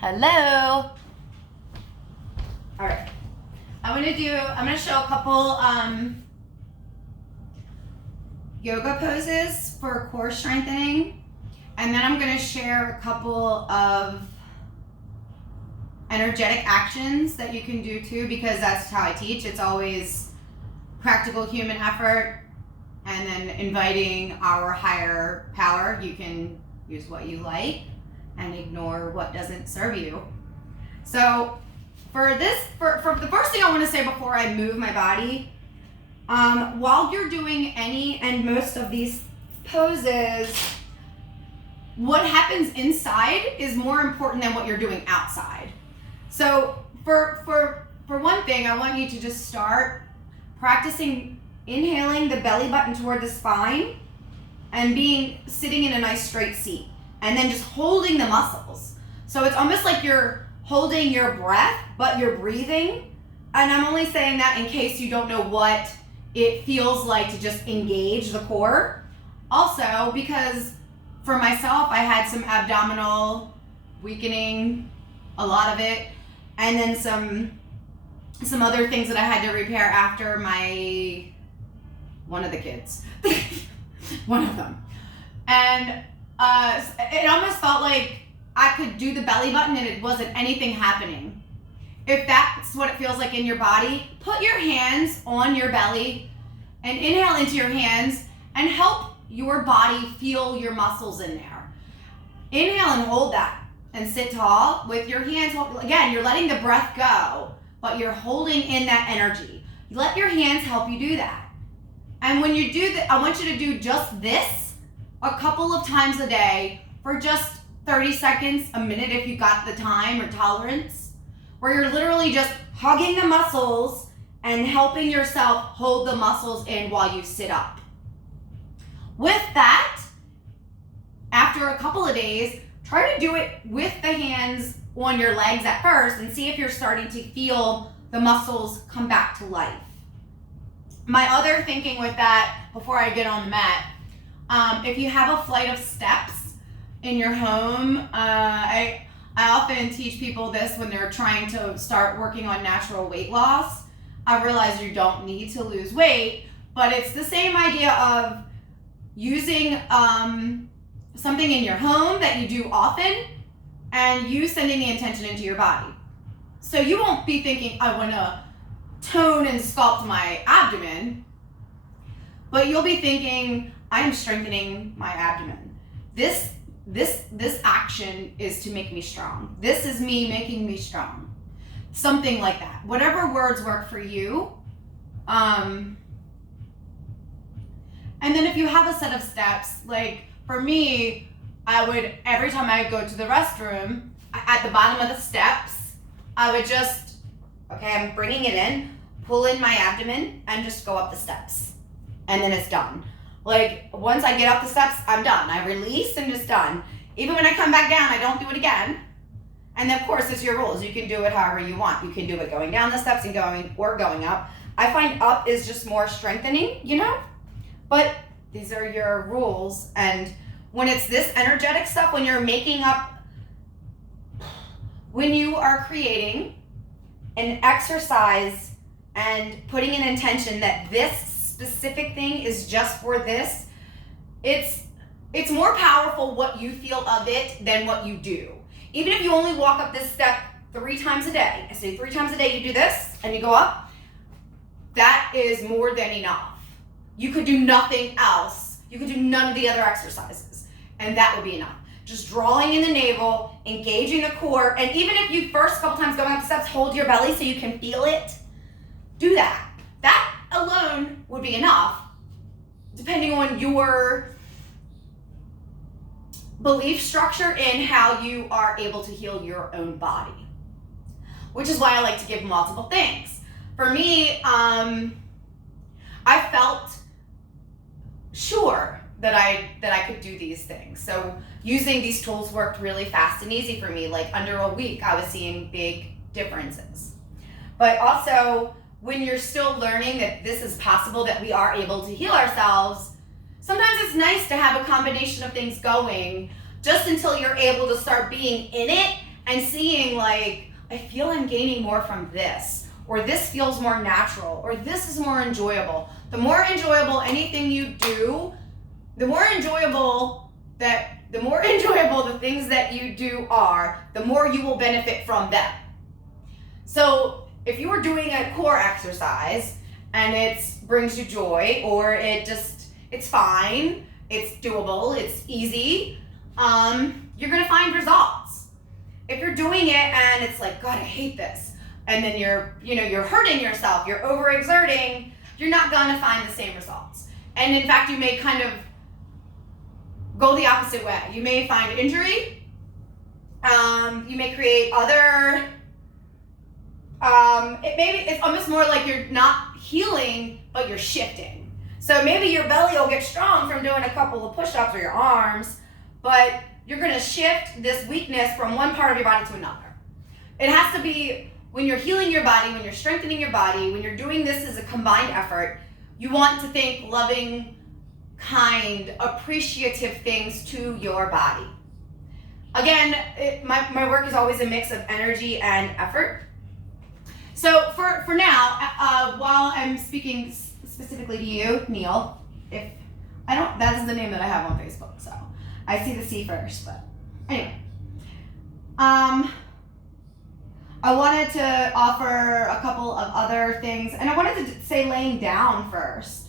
Hello. All right. I'm gonna show a couple yoga poses for core strengthening, and then I'm gonna share a couple of energetic actions that you can do too, because that's how I teach. It's always practical human effort and then inviting our higher power. You can use what you like and ignore what doesn't serve you. So for the first thing I want to say before I move my body, while you're doing any and most of these poses, what happens inside is more important than what you're doing outside. So for one thing, I want you to just start practicing inhaling the belly button toward the spine and sitting in a nice straight seat, and then just holding the muscles. So it's almost like you're holding your breath, but you're breathing. And I'm only saying that in case you don't know what it feels like to just engage the core. Also, because for myself, I had some abdominal weakening, a lot of it, and then some other things that I had to repair after one of the kids. One of them. And it almost felt like I could do the belly button and it wasn't anything happening. If that's what it feels like in your body, put your hands on your belly and inhale into your hands and help your body feel your muscles in there. Inhale and hold that and sit tall with your hands. Again, you're letting the breath go, but you're holding in that energy. Let your hands help you do that. And when you do that, I want you to do just this a couple of times a day for just 30 seconds, a minute if you got the time or tolerance, where you're literally just hugging the muscles and helping yourself hold the muscles in while you sit up. With that, after a couple of days, try to do it with the hands on your legs at first and see if you're starting to feel the muscles come back to life. My other thinking with that, before I get on the mat, if you have a flight of steps in your home, I often teach people this when they're trying to start working on natural weight loss. I realize you don't need to lose weight, but it's the same idea of using something in your home that you do often and you sending the intention into your body. So you won't be thinking, I want to tone and sculpt my abdomen, but you'll be thinking, I am strengthening my abdomen. This action is to make me strong. This is me making me strong. Something like that. Whatever words work for you. And then if you have a set of steps, like for me, I would, every time I go to the restroom, at the bottom of the steps, I would just, okay, I'm bringing it in, pull in my abdomen, and just go up the steps. And then it's done. Like, once I get up the steps, I'm done. I release and it's done. Even when I come back down, I don't do it again. And then, of course, it's your rules. You can do it however you want. You can do it going down the steps and going up. I find up is just more strengthening, But these are your rules. And when it's this energetic stuff, when you're making up, when you are creating an exercise and putting an intention that this specific thing is just for this, it's more powerful what you feel of it than what you do. Even if you only walk up this step 3 times a day, I say 3 times a day you do this and you go up, that is more than enough. You could do nothing else. You could do none of the other exercises, and that would be enough. Just drawing in the navel, engaging the core, and even if you first couple times going up the steps, hold your belly so you can feel it, do that. That alone would be enough, depending on your belief structure in how you are able to heal your own body, which is why I like to give multiple things. For me, I felt sure that I could do these things. So using these tools worked really fast and easy for me. Like under a week, I was seeing big differences. But also, when you're still learning that this is possible, that we are able to heal ourselves, sometimes it's nice to have a combination of things going just until you're able to start being in it and seeing like, I feel I'm gaining more from this, or this feels more natural, or this is more enjoyable. The more enjoyable anything you do, the more enjoyable the things that you do are, the more you will benefit from them. So if you are doing a core exercise and it brings you joy, or it's fine, it's doable, it's easy, you're gonna find results. If you're doing it and it's like, God, I hate this, and then you're hurting yourself, you're overexerting, you're not gonna find the same results. And in fact, you may kind of go the opposite way. You may find injury, you may create other, it's almost more like you're not healing, but you're shifting. So maybe your belly will get strong from doing a couple of push-ups, or your arms, but you're gonna shift this weakness from one part of your body to another. It has to be, when you're healing your body, when you're strengthening your body, when you're doing this as a combined effort, you want to think loving, kind, appreciative things to your body. Again, my work is always a mix of energy and effort. So for now, while I'm speaking specifically to you, Neil, that is the name that I have on Facebook, so I see the C first, but anyway. I wanted to offer a couple of other things, and I wanted to say laying down first.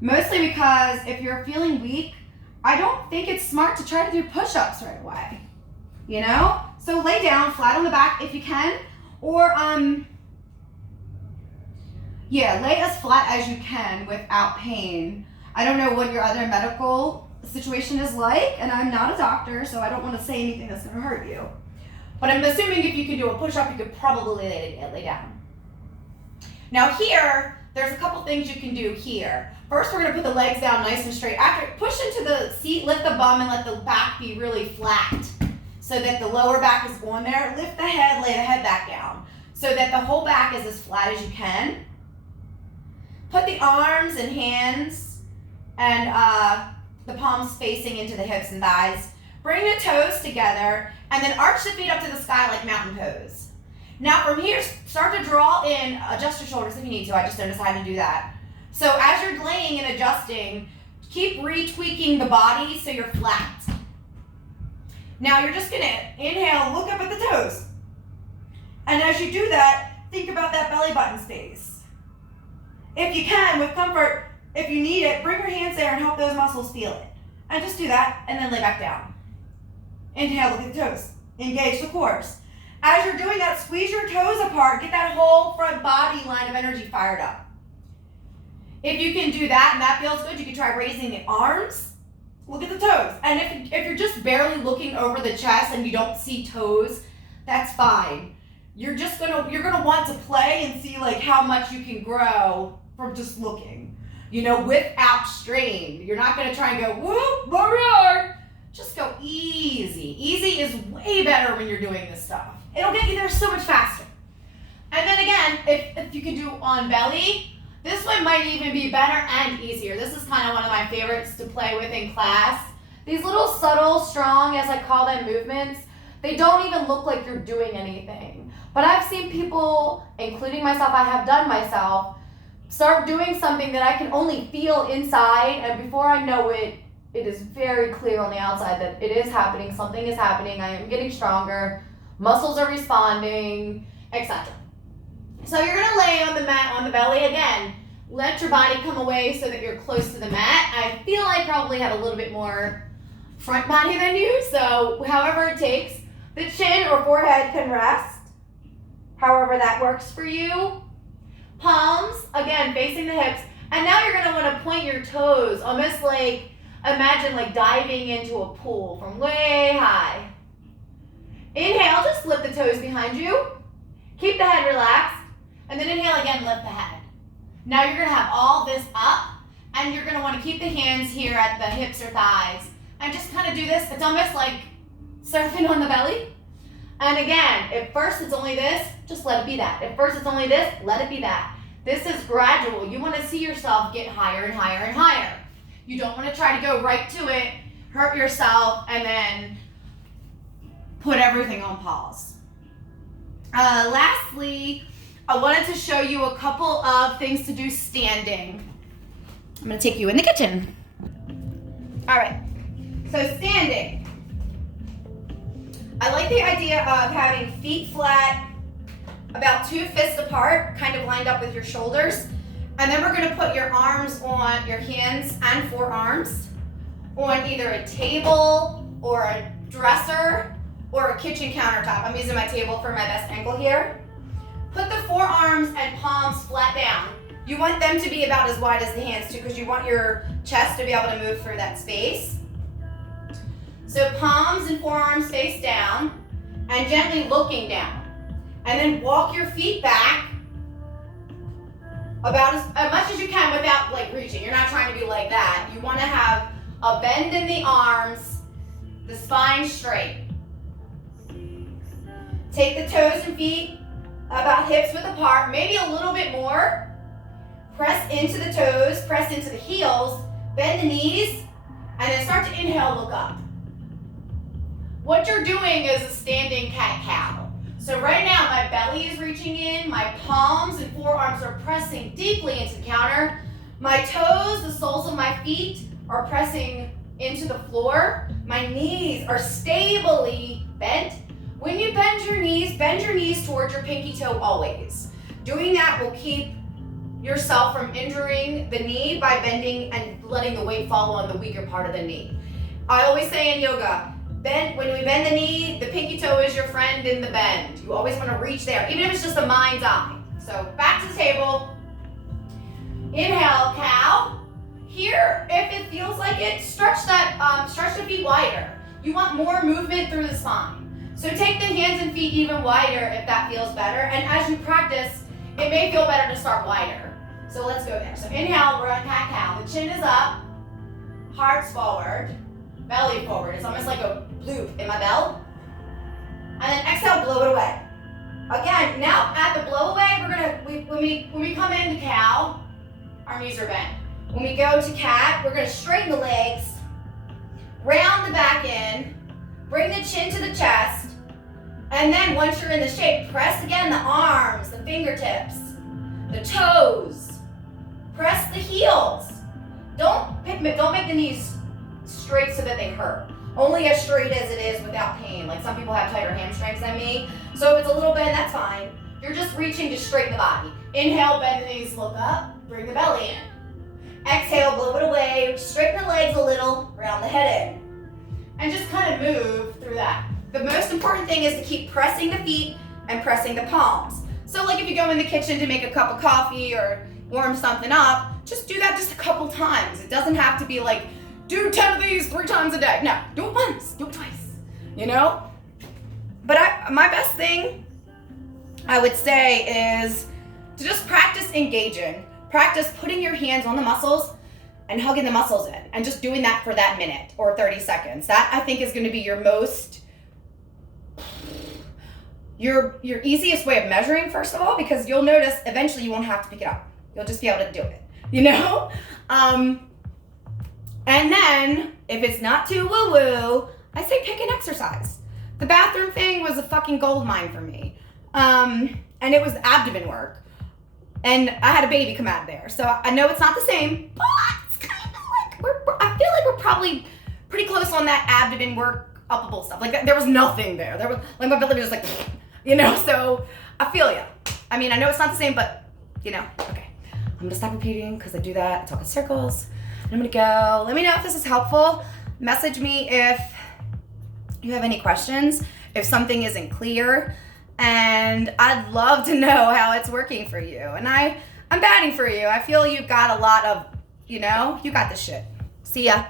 Mostly because if you're feeling weak, I don't think it's smart to try to do push-ups right away, So lay down flat on the back if you can, or lay as flat as you can without pain. I don't know what your other medical situation is like, and I'm not a doctor, so I don't want to say anything that's going to hurt you. But I'm assuming if you can do a push-up, you could probably lay down. Now here, there's a couple things you can do here. First, we're going to put the legs down nice and straight. After, push into the seat, lift the bum, and let the back be really flat so that the lower back is going there. Lift the head, lay the head back down so that the whole back is as flat as you can. Put the arms and hands and the palms facing into the hips and thighs. Bring the toes together and then arch the feet up to the sky like mountain pose. Now from here, start to draw in, adjust your shoulders if you need to. I just noticed how to do that. So as you're laying and adjusting, keep retweaking the body so you're flat. Now you're just gonna inhale, look up at the toes. And as you do that, think about that belly button space. If you can, with comfort, if you need it, bring your hands there and help those muscles feel it. And just do that, and then lay back down. Inhale, look at the toes. Engage the cores. As you're doing that, squeeze your toes apart. Get that whole front body line of energy fired up. If you can do that and that feels good, you can try raising the arms. Look at the toes. And if you're just barely looking over the chest and you don't see toes, that's fine. You're gonna want to play and see like how much you can grow from just looking, without strain. You're not gonna try and go, whoop, there we are. Just go easy. Easy is way better when you're doing this stuff. It'll get you there so much faster. And then again, if you can do on belly, this one might even be better and easier. This is kind of one of my favorites to play with in class. These little subtle, strong, as I call them, movements, they don't even look like you're doing anything. But I've seen people, including myself, I have done myself, start doing something that I can only feel inside, and before I know it, it is very clear on the outside that it is happening, something is happening, I am getting stronger, muscles are responding, etc. So you're gonna lay on the mat on the belly again. Let your body come away so that you're close to the mat. I feel I probably have a little bit more front body than you, so however it takes. The chin or forehead can rest, however that works for you. Palms, again, facing the hips. And now you're gonna wanna point your toes, almost like, imagine like diving into a pool from way high. Inhale, just lift the toes behind you. Keep the head relaxed. And then inhale again, lift the head. Now you're gonna have all this up, and you're gonna wanna keep the hands here at the hips or thighs. And just kind of do this. It's almost like surfing on the belly. And again, if first it's only this, just let it be that. If first it's only this, let it be that. This is gradual. You want to see yourself get higher and higher and higher. You don't want to try to go right to it, hurt yourself, and then put everything on pause. Lastly, I wanted to show you a couple of things to do standing. I'm gonna take you in the kitchen. All right, so standing. I like the idea of having feet flat, about 2 fists apart, kind of lined up with your shoulders. And then we're gonna put your arms on, your hands and forearms, on either a table or a dresser or a kitchen countertop. I'm using my table for my best angle here. Put the forearms and palms flat down. You want them to be about as wide as the hands too, because you want your chest to be able to move through that space. So palms and forearms face down and gently looking down. And then walk your feet back about as much as you can without like reaching. You're not trying to be like that. You want to have a bend in the arms, the spine straight. Take the toes and feet about hips width apart, maybe a little bit more. Press into the toes, press into the heels, bend the knees, and then start to inhale, look up. What you're doing is a standing cat-cow. So right now my belly is reaching in, my palms and forearms are pressing deeply into the counter. My toes, the soles of my feet, are pressing into the floor. My knees are stably bent. When you bend your knees towards your pinky toe always. Doing that will keep yourself from injuring the knee by bending and letting the weight fall on the weaker part of the knee. I always say in yoga, when we bend the knee, the pinky toe is your friend in the bend. You always want to reach there, even if it's just a mind's eye. So back to the table. Inhale, cow. Here, if it feels like it, stretch the feet wider. You want more movement through the spine. So take the hands and feet even wider if that feels better. And as you practice, it may feel better to start wider. So let's go there. So inhale, we're on cat-cow. The chin is up, heart's forward, belly forward. It's almost like a loop in my belt. And then exhale, blow it away. Again, now at the blow away, when we come into cow, our knees are bent. When we go to cat, we're gonna straighten the legs, round the back in, bring the chin to the chest, and then once you're in the shape, press again the arms, the fingertips, the toes, press the heels. Don't make the knees straight so that they hurt. Only as straight as it is without pain. Like some people have tighter hamstrings than me. So if it's a little bend, that's fine. You're just reaching to straighten the body. Inhale, bend the knees, look up, bring the belly in. Exhale, blow it away, straighten the legs a little, round the head in. And just kind of move through that. The most important thing is to keep pressing the feet and pressing the palms. So like if you go in the kitchen to make a cup of coffee or warm something up, just do that just a couple times. It doesn't have to be like, do 10 of these 3 times a day. No, do it once, do it twice, you know? But my best thing, I would say, is to just practice engaging. Practice putting your hands on the muscles and hugging the muscles in and just doing that for that minute or 30 seconds. That I think is gonna be your easiest way of measuring, first of all, because you'll notice eventually you won't have to pick it up. You'll just be able to do it, you know? And then, if it's not too woo-woo, I say pick an exercise. The bathroom thing was a fucking gold mine for me. And it was abdomen work. And I had a baby come out of there. So I know it's not the same, but it's kind of like, I feel like we're probably pretty close on that abdomen work, uppable stuff. Like there was nothing there. There was, like my belly was just like, you know, so I feel you. I mean, I know it's not the same, but you know, okay. I'm gonna stop repeating because I do that, I talk in circles. I'm gonna go. Let me know if this is helpful. Message me if you have any questions, if something isn't clear, and I'd love to know how it's working for you. And I'm batting for you. I feel you've got a lot of, you know, you got this shit. See ya.